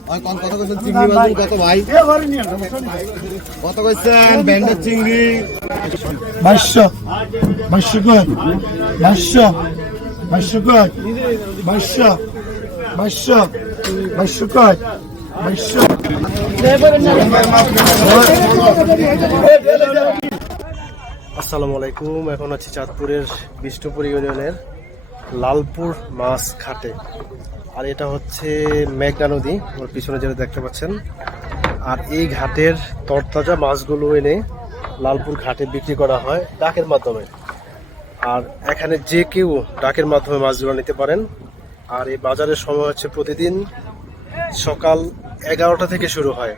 কত কইছেন চিংড়ি মাছ কত ভাই কত কইছেন ব্যান্ডের চিংড়ি বাইশশো বাইশশো কয় বাইশশো বাইশশো কয় বাইশশো বাইশশো বাইশশো কয় বাইশশো আসসালামু আলাইকুম, এখন আছি চাঁদপুরের বিষ্ণুপুর ইউনিয়নের লালপুর মাছ ঘাটে। আর এটা হচ্ছে মেঘনা নদী, ওর পিছনে যেটা দেখতে পাচ্ছেন। আর এই ঘাটের তরতাজা মাছগুলো এনে লালপুর ঘাটে বিক্রি করা হয় ডাকের মাধ্যমে। আর এখানে যে কেউ ডাকের মাধ্যমে মাছগুলো নিতে পারেন। আর এই বাজারের সময় হচ্ছে প্রতিদিন সকাল এগারোটা থেকে শুরু হয়।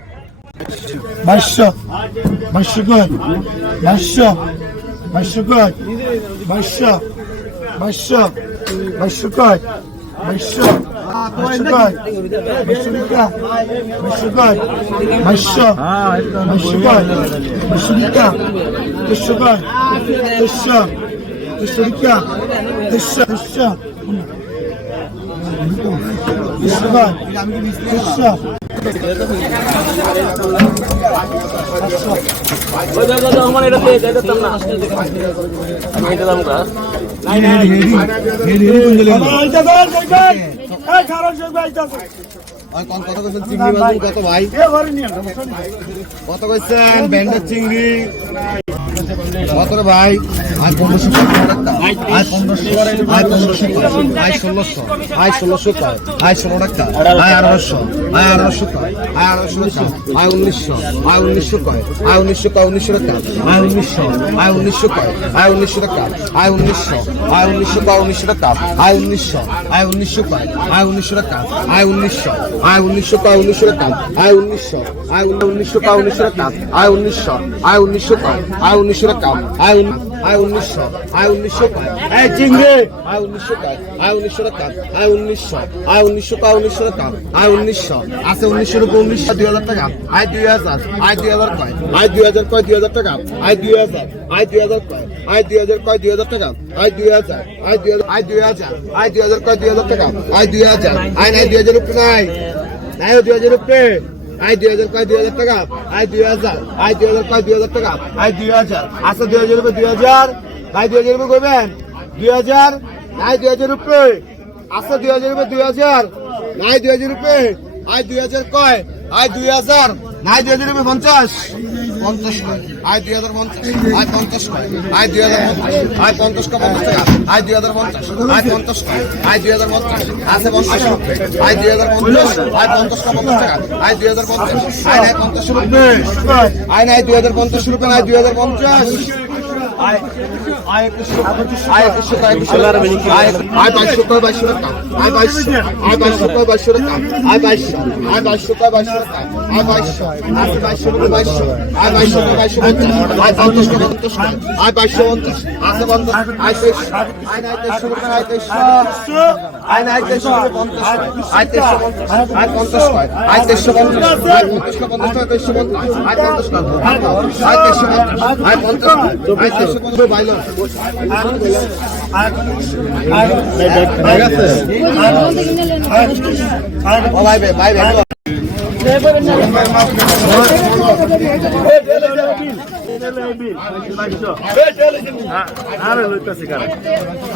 বাইশশো বাইশশো কয় বাইশশো বাইশশো কয় বাইশশো বাইশশো বাইশশো কয় বাইশশো বাইশশো কয় বাইশশো টাকা বাইশশো কয় বাইশশো বাইশশো কয় বাইশশো টাকা দেড়শো কয় দেড়শো দেড়শো টাকা দেড়শো দেড়শো দেড়শো কয় দেড়শো কত কইছেন ব্যান্ডের চিংড়ি কত ভাই আজ পনেরোশো আজ পনেরোশো আজ পনেরোশো আজ ষোলোশো আজ ষোলোশো আজ ষোলো টাকা আয় আঠারোশো আয় আঠারোশো কয় আয় আঠারোশো টাকা আয় উনিশশো আয় উনিশশো কয় আয় উনিশশো কয় উনিশশো টাকা আয় উনিশশো আয় উনিশশো কয় আয় উনিশশো টাকা আয় উনিশশো আয় উনিশশো কয় উনিশশো টাকা আয় উনিশশো আয় উনিশশো কয় আয় উনিশশো টাকা আয় উনিশশো আয় উনিশশো কয় উনিশশো টাকা আয় উনিশশো আয় উনিশশো কয় উনিশশো টাকা আয় উনিশশো আয় উনিশশো কয় আয় উনিশশো টাকা আয় উন- আয় উনিশশো আয় উনিশশো কয় আয় চিংড়ি আয় উনিশশো কয় আয় উনিশশো টাকা আয় উনিশশো আয় উনিশশো কয় উনিশশো টাকা আয় উনিশশো আছে উনিশশো রুপে উনিশশো দুই হাজার টাকা আয় দুই হাজার আয় দুই হাজার কয় আয় দুই হাজার কয় দুই হাজার টাকা আয় দুই হাজার আয় দুই হাজার কয় আয় দুই হাজার কয় দুই হাজার টাকা আয় দুই হাজার আয় দুই হাজার আয় দুই হাজার আয় দুই হাজার কয় দুই হাজার টাকা আয় দুই হাজার আয় নাই দুই হাজার রুপে নাই নাই দুই হাজার রুপে আয় দুই হাজার, কয় দুই হাজার টাকা? আয় দুই হাজার, আয় দুই হাজার, কয় দুই হাজার টাকা? আয় দুই হাজার। আচ্ছা দুই হাজার রুপে দুই হাজার। আয় দুই হাজার রুপে করবেন? দুই হাজার। আয় দুই হাজার রুপে। আচ্ছা দুই হাজার রুপে দুই হাজার। নাই দুই হাজার রুপে। আয় দুই হাজার কয়? আয় দুই হাজার। নাই দুই হাজার রুপে পঞ্চাশ। পঞ্চাশ কয়? আয় দুই হাজার পঞ্চাশ। আয় পঞ্চাশ কয়? আয় দুই হাজার পঞ্চাশ। আয় পঞ্চাশ কয় পঞ্চাশ টাকা? আয় দুই হাজার পঞ্চাশ। আয় পঞ্চাশ কয়? আয় দুই হাজার পঞ্চাশ। আছে পঞ্চাশ আয় দুই হাজার পঞ্চাশ। আয় পঞ্চাশ কয় পঞ্চাশ টাকা? আয় দুই হাজার পঞ্চাশ। আয় নাই পঞ্চাশ। রুপে আয় নাই দুই হাজার পঞ্চাশ রুপে নাই দুই হাজার পঞ্চাশ। আয় আয় একুশশো আয়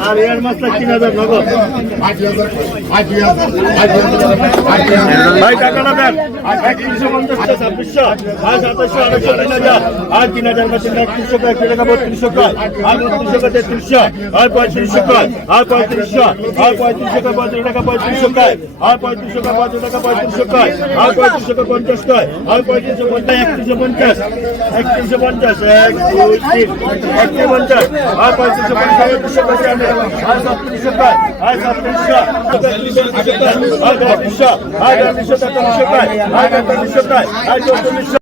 আর এর মাছটা তিন হাজার নগদ ভাই টাকাটা দেন তিনশো আর তিন হাজার আর তিন একত্রিশশো কয় টাকা বত্রিশশো কয় আর বত্রিশশো কয় তেত্রিশশো আর পঁয়ত্রিশশো কয় আর পঁয়ত্রিশশো আর পঁয়ত্রিশশো কয় পঁয়ত্রিশ টাকা পঁয়ত্রিশশো কয় আর পঁয়ত্রিশশো কয় পঁয়ত্রিশ টাকা পঁয়ত্রিশশো কয় আর পঁয়ত্রিশশো পঞ্চাশ কয় আর পঁয়ত্রিশশো পঞ্চাশ, একত্রিশশো পঞ্চাশ একত্রিশশো পঞ্চাশ, এক, দুই, তিন একত্রিশ পঞ্চাশ আর পঁয়ত্রিশশো পঞ্চাশ একত্রিশশো পঞ্চাশ আর সাতত্রিশশো কয় আর সাতত্রিশশো তেত্রিশশো আর তেত্রিশশো আর তেত্রিশশো তেত্রিশশো কয় আর তেত্রিশশো কয় আর চৌত্রিশশো।